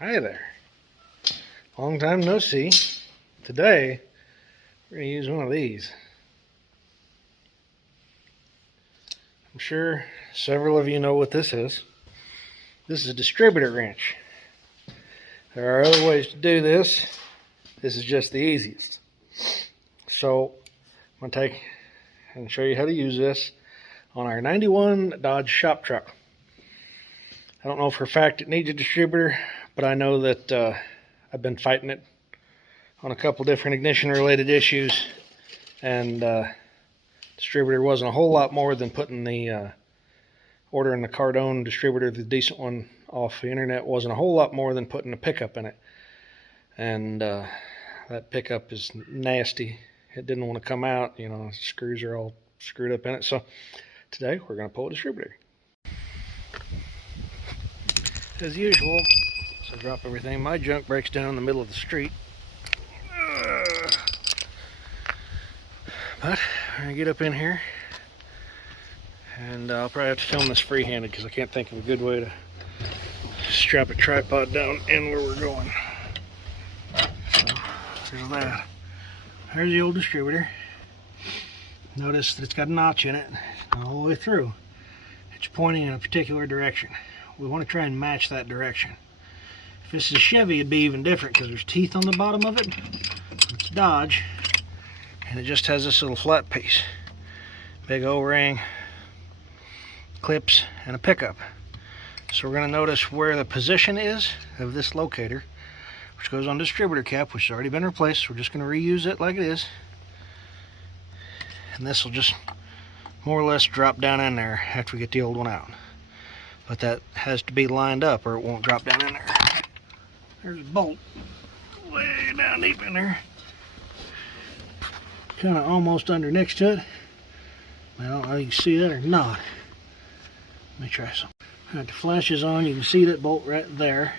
Hi there. Long time no see. Today, we're going to use one of these. I'm sure several of you know what this is. This is a distributor wrench. There are other ways to do this. This is just the easiest. So, I'm going to take and show you how to use this on our 91 Dodge shop truck. I don't know for a fact it needs a distributor, but I know that I've been fighting it on a couple different ignition related issues, and distributor wasn't a whole lot more than putting the ordering the Cardone distributor, the decent one, off the internet, wasn't a whole lot more than putting a pickup in it. And that pickup is nasty. It didn't want to come out, you know, screws are all screwed up in it. So today we're going to pull a distributor. As usual, so I drop everything. My junk breaks down in the middle of the street. But I'm going to get up in here, and I'll probably have to film this free-handed because I can't think of a good way to strap a tripod down in where we're going. So there's that. There's the old distributor. Notice that it's got a notch in it all the way through. It's pointing in a particular direction. We want to try and match that direction. If this is a Chevy, it'd be even different because there's teeth on the bottom of it. It's Dodge, and it just has this little flat piece. Big O-ring, clips, and a pickup. So we're going to notice where the position is of this locator, which goes on distributor cap, which has already been replaced. We're just going to reuse it like it is. And this will just more or less drop down in there after we get the old one out. But that has to be lined up or it won't drop down in there. There's a bolt way down deep in there. Kind of almost under next to it. I don't know if you can see that or not. Let me try some. Alright, the flash is on. You can see that bolt right there.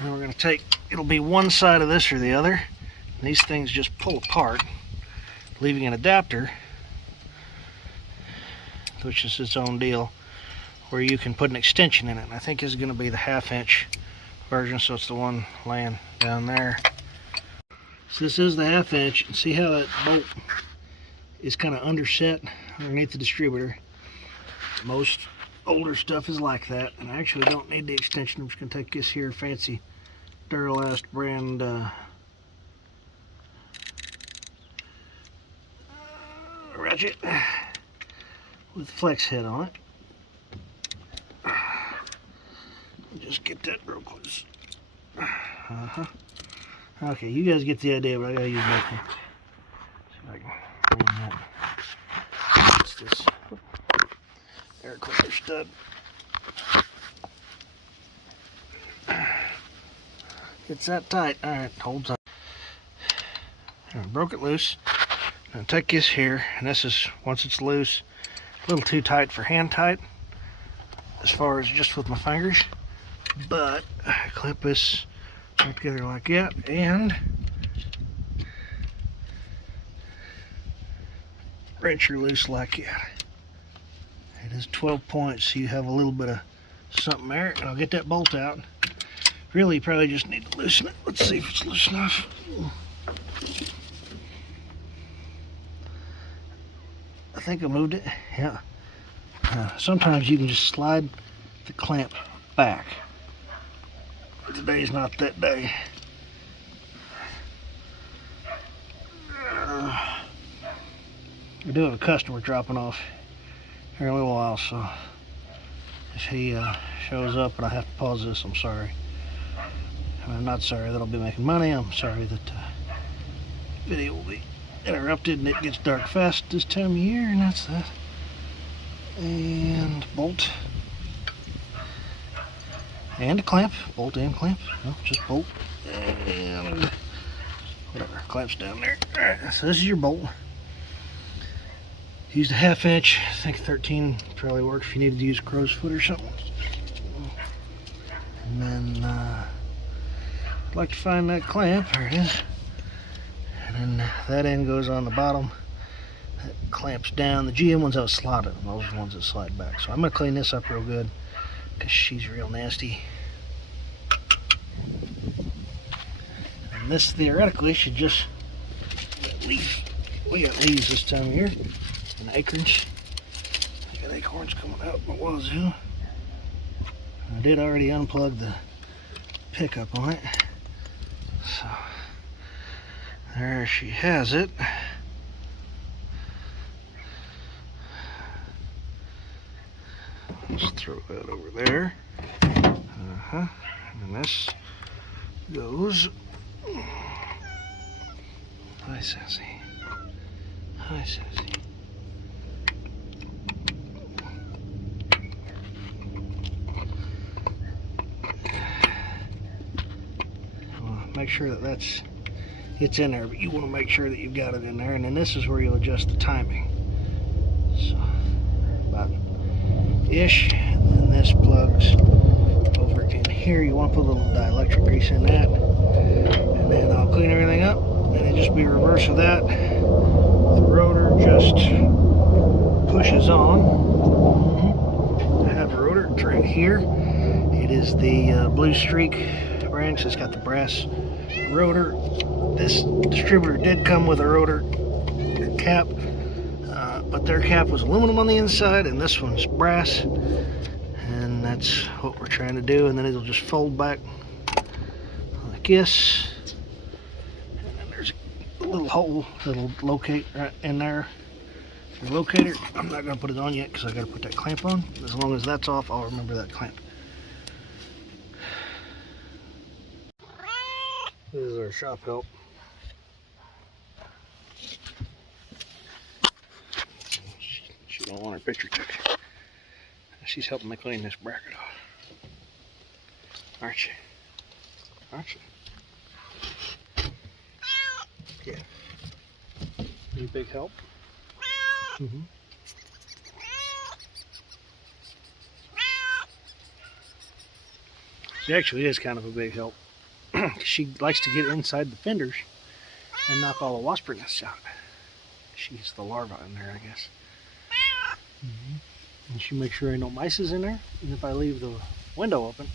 And we're going to take, it'll be one side of this or the other. And these things just pull apart, leaving an adapter, which is its own deal, where you can put an extension in it. And I think this is going to be the 1/2-inch version, so it's the one laying down there. So this is the 1/2-inch. See how that bolt is kind of underset underneath the distributor. Most older stuff is like that, and I actually don't need the extension. I'm just going to take this here fancy Duralast brand ratchet with flex head on it. Just get that real close. Okay, you guys get the idea, but I gotta use my thing. See if I can bring that. What's this? Air cleaner stud. It's that tight. Alright, hold tight. I broke it loose. I'm gonna take this here, and this is, once it's loose, a little too tight for hand tight, as far as just with my fingers. But I clip this right together like that, and wrench her loose like that. It is 12 points, so you have a little bit of something there, and I'll get that bolt out. Really, you probably just need to loosen it. Let's see if it's loose enough. I think I moved it. Yeah. Sometimes you can just slide the clamp back. Today's not that day. I do have a customer dropping off here in a little while, so if he shows up and I have to pause this, I'm sorry. I'm not sorry that I'll be making money. I'm sorry that video will be interrupted and it gets dark fast this time of year, and that's that. And bolt. And a clamp, bolt and clamp, no, just bolt, and whatever, clamps down there. Alright, so this is your bolt. Used a 1/2-inch, I think 13 probably works if you needed to use a crow's foot or something. And then, I'd like to find that clamp, there it is. And then that end goes on the bottom, that clamps down. The GM ones have slotted, and those are the ones that slide back. So I'm going to clean this up real good, because she's real nasty. And this theoretically should just leaf. We got leaves this time of year and acorns. I got acorns coming out in the wazoo. I did already unplug the pickup on it. So there she has it. Let's throw that over there. And this goes. Hi, Sassy. Hi, Sassy. Well, make sure that it's in there, but you want to make sure that you've got it in there. And then this is where you'll adjust the timing. So, about ish. And then this plugs over in here. You want to put a little dielectric grease in that. And then I'll clean everything up. And it just be reverse of that. The rotor just pushes on. I have a rotor, it's right here. It is the Blue Streak branch. It's got the brass rotor. This distributor did come with a rotor cap, but their cap was aluminum on the inside, and this one's brass. And that's what we're trying to do. And then it'll just fold back like this. Little hole that'll locate right in there. The locator, I'm not going to put it on yet because I got to put that clamp on. As long as that's off, I'll remember that clamp. This is our shop help. She don't want her picture taken. She's helping me clean this bracket off. Aren't you? Aren't you? Yeah. Any big help? Mm-hmm. She actually is kind of a big help. She likes to get inside the fenders and knock all the wasp nests out. She's the larva in there, I guess. Mm-hmm. And she makes sure ain't no mice in there. And if I leave the window open,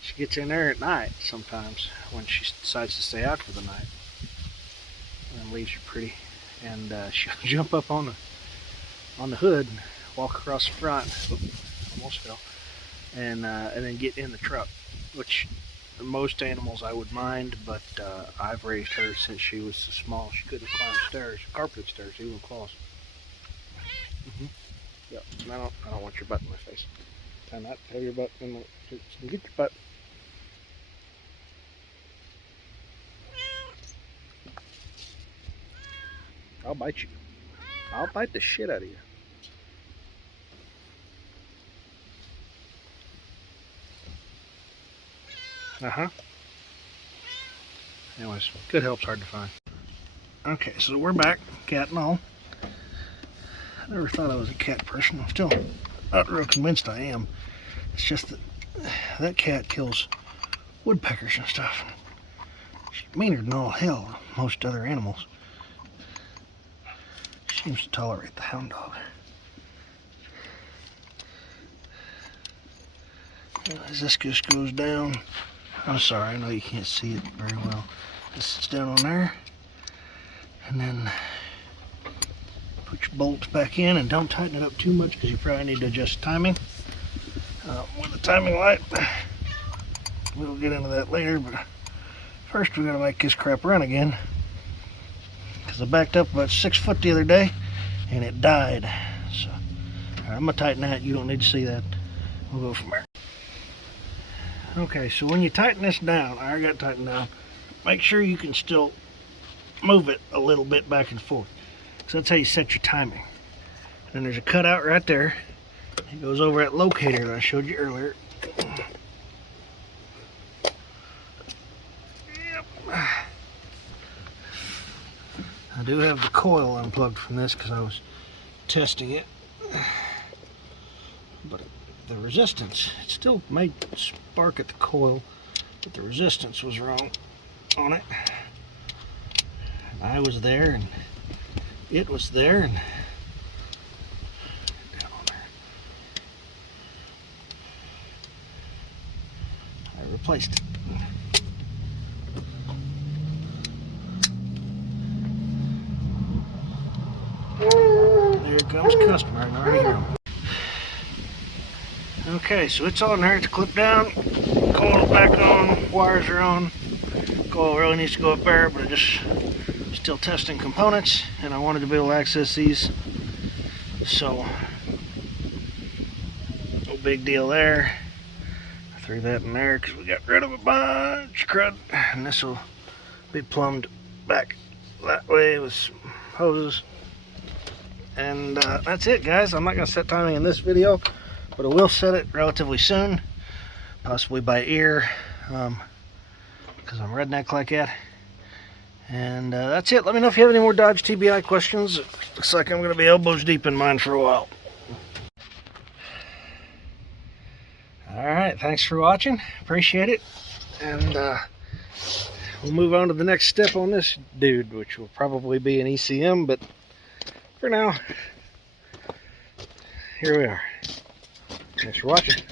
she gets in there at night sometimes when she decides to stay out for the night. And leaves are pretty, and she'll jump up on the hood and walk across the front. Oops, almost fell, and then get in the truck, which most animals I would mind, but I've raised her since she was so small she couldn't climb stairs, carpeted stairs, even claws. Mm-hmm. Yep. I don't want your butt in my face. Time out. Have your butt in the. Get your butt. I'll bite you. I'll bite the shit out of you. Uh-huh. Anyways, good help's hard to find. Okay, so we're back, cat and all. I never thought I was a cat person. I'm still not real convinced I am. It's just that that cat kills woodpeckers and stuff. She's meaner than all hell, most other animals. Seems to tolerate the hound dog. As this just goes down, I'm sorry, I know you can't see it very well. This sits down on there, and then put your bolts back in, and don't tighten it up too much because you probably need to adjust timing with the timing light. We'll get into that later, but first we gotta make this crap run again. Because I backed up about 6 foot the other day and it died. So I'm gonna tighten that. You don't need to see that. We'll go from there. Okay, so when you tighten this down, I already got it tightened down, make sure you can still move it a little bit back and forth. So that's how you set your timing. And there's a cutout right there. It goes over that locator that I showed you earlier. Yep. I do have the coil unplugged from this because I was testing it, but the resistance, it still may spark at the coil, but the resistance was wrong on it. And I was there and it was there and down on there. I replaced it. comes a customer. I can already hear him. Okay, so it's on there. It's clipped down. Coil's back on. Wires are on. Coil really needs to go up there, but I just still testing components, and I wanted to be able to access these. So, no big deal there. I threw that in there because we got rid of a bunch of crud, and this will be plumbed back that way with some hoses. And that's it, guys. I'm not going to set timing in this video, but I will set it relatively soon, possibly by ear, because I'm redneck like that. And that's it. Let me know if you have any more Dodge TBI questions. It looks like I'm going to be elbows deep in mine for a while. Alright, thanks for watching. Appreciate it. And we'll move on to the next step on this dude, which will probably be an ECM, but for now, here we are. Thanks for watching.